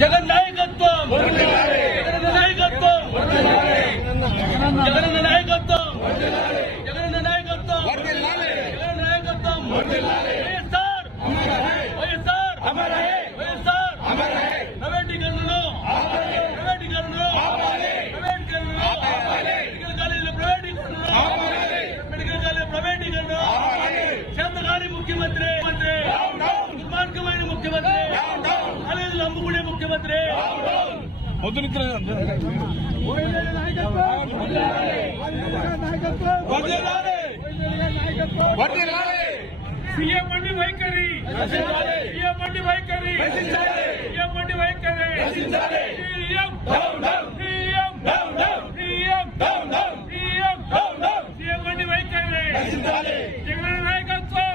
జగన్ నాయకత్వం, జగన్ నాయకత్వం, జగన్ నాయకత్వం, జగన్ నాయకత్వం, వైఎస్ఆర్ వైఎస్ఆర్ వైఎస్ఆర్ ప్రైవేటీకరణను మెడికల్ కాలేజీల ప్రైవేటీకరణను చేతగాని ముఖ్యమంత్రి, దుర్మార్గమైన ముఖ్యమంత్రి, కాలేజీలు అమ్ముకునే ముఖ్యమంత్రి. సీఎం వంటి వైఖరి, సీఎం వంటి వైఖరి, సీఎం వంటి వైఖరి, సీఎం వంటి వైఖరి, జగన్ నాయకత్వం.